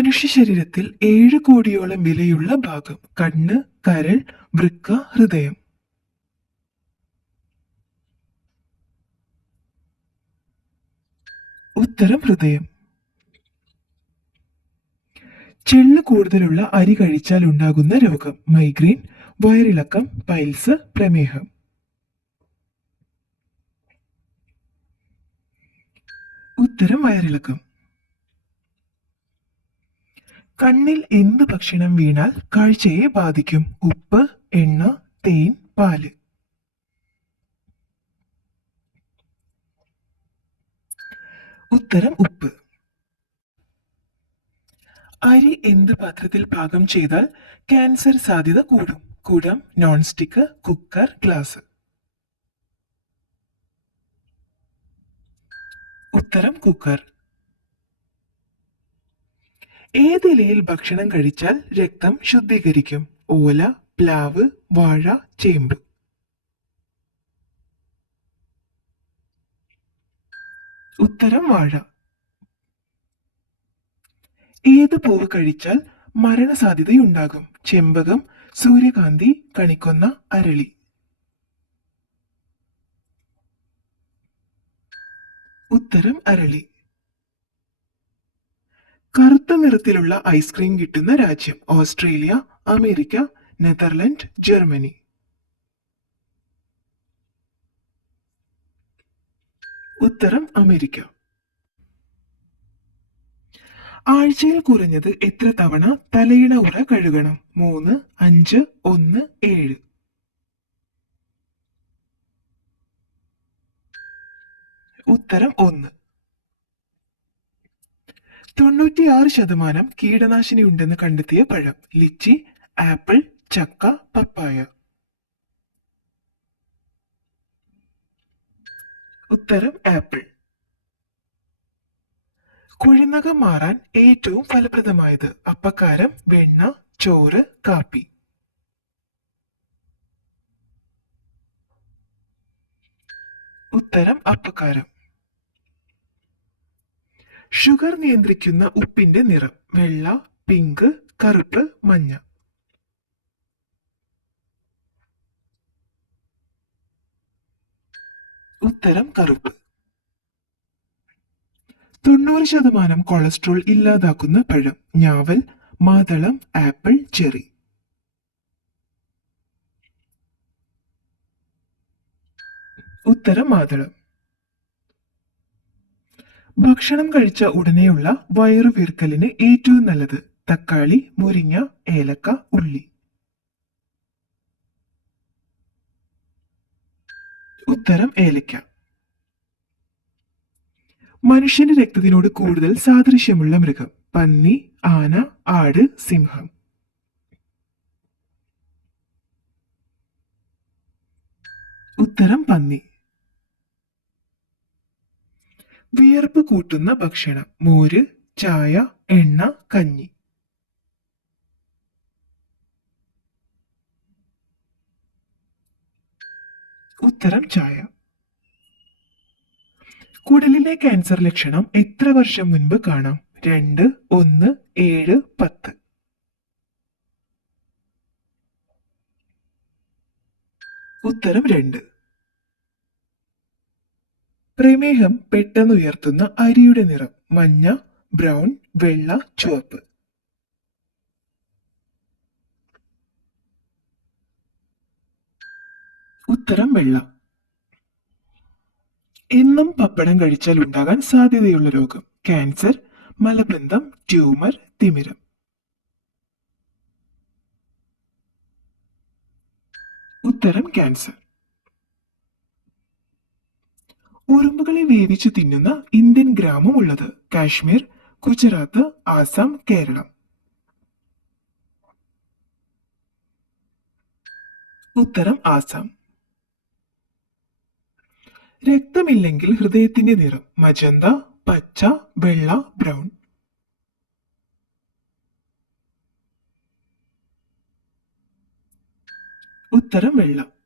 മനുഷ്യ ശരീരത്തിൽ 7 കോടിയോളം വിലയുള്ള ഭാഗം. കണ്ണ്, കരൾ, വൃക്ക, ഹൃദയം. ഉത്തരം ഹൃദയം. ചെള്ള് കൂടുതലുള്ള അരി കഴിച്ചാൽ ഉണ്ടാകുന്ന രോഗം. മൈഗ്രെയിൻ, വയറിളക്കം, പൈൽസ്, പ്രമേഹം. ഉത്തരം വയറിളക്കം. കണ്ണിൽ എന്ത് ഭക്ഷണം വീണാൽ കാഴ്ചയെ ബാധിക്കും? ഉപ്പ്, എണ്ണ, തേൻ, പാല്. ഉത്തരം ഉപ്പ്. അരി എന്ത് പാത്രത്തിൽ പാകം ചെയ്താൽ ക്യാൻസർ സാധ്യത കൂടും? കുടം, നോൺ സ്റ്റിക്ക്, കുക്കർ, ഗ്ലാസ്. ഉത്തരം കുക്കർ. ഏതിലയിൽ ഭക്ഷണം കഴിച്ചാൽ രക്തം ശുദ്ധീകരിക്കും? ഓല, പ്ലാവ്, വാഴ, ചേമ്പ്. ഉത്തരം വാഴ. ഏത് പൂവ് കഴിച്ചാൽ മരണസാധ്യതയുണ്ടാകും? ചെമ്പകം, സൂര്യകാന്തി, കണിക്കൊന്ന, അരളി. ഉത്തരം അരളി. കറുത്ത നിറത്തിലുള്ള ഐസ്ക്രീം കിട്ടുന്ന രാജ്യം? Australia, America, Netherland, Germany. ഉത്തരം അമേരിക്ക. ആഴ്ചയിൽ കുറഞ്ഞത് എത്ര തവണ തലയിണ ഉറ കഴുകണം? 3, 5, 1, 7. ഉത്തരം 1. 96% കീടനാശിനി ഉണ്ടെന്ന് കണ്ടെത്തിയ പഴം? ലിച്ചി, ആപ്പിൾ, ചക്ക, പപ്പായ. ഉത്തരം ആപ്പിൾ. കുഴിനകം മാറാൻ ഏറ്റവും ഫലപ്രദമായത്? അപ്പക്കാരം, വെണ്ണ, ചോറ്, കാപ്പി. ഉത്തരം അപ്പക്കാരം. ഷുഗർ നിയന്ത്രിക്കുന്ന ഉപ്പിന്റെ നിറം? വെള്ള, പിങ്ക്, കറുപ്പ്, മഞ്ഞ. ഉത്തരം കറുപ്പ്. 90% കൊളസ്ട്രോൾ ഇല്ലാതാക്കുന്ന പഴം? ഞാവൽ, മാതളം, ആപ്പിൾ, ചെറി. ഉത്തരം മാതളം. ഭക്ഷണം കഴിച്ച ഉടനെയുള്ള വയറുവീർക്കലിന് ഏറ്റവും നല്ലത്? തക്കാളി, മുരിങ്ങ, ഏലക്ക, ഉള്ളി. ഉത്തരം ഏലക്ക. മനുഷ്യന്റെ രക്തത്തിനോട് കൂടുതൽ സാദൃശ്യമുള്ള മൃഗം? പന്നി, ആന, ആട്, സിംഹം. ഉത്തരം പന്നി. വിയർപ്പ് കൂട്ടുന്ന ഭക്ഷണം? മോര്, ചായ, എണ്ണ, കഞ്ഞി. ഉത്തരം ചായ. കുടലിലെ ക്യാൻസർ ലക്ഷണം എത്ര വർഷം മുൻപ് കാണാം? 2, 1, 7, 10. ഉത്തരം 2. പ്രമേഹം പെട്ടെന്ന് ഉയർത്തുന്ന അരിയുടെ നിറം? മഞ്ഞ, ബ്രൗൺ, വെള്ള, ചുവപ്പ്. ഉത്തരം വെള്ള. എന്നും പപ്പടം കഴിച്ചാൽ ഉണ്ടാകാൻ സാധ്യതയുള്ള രോഗം? ക്യാൻസർ, മലബന്ധം, ട്യൂമർ, തിമിരം. ഉത്തരം ക്യാൻസർ. ഉറുമ്പുകളെ വേവിച്ചു തിന്നുന്ന ഇന്ത്യൻ ഗ്രാമം ഉള്ളത്? കാശ്മീർ, ഗുജറാത്ത്, ആസാം, കേരളം. ഉത്തരം ആസാം. രക്തമില്ലെങ്കിൽ ഹൃദയത്തിന്റെ നിറം? മജന്ത, പച്ച, വെള്ള, ബ്രൗൺ. ഉത്തരം വെള്ള.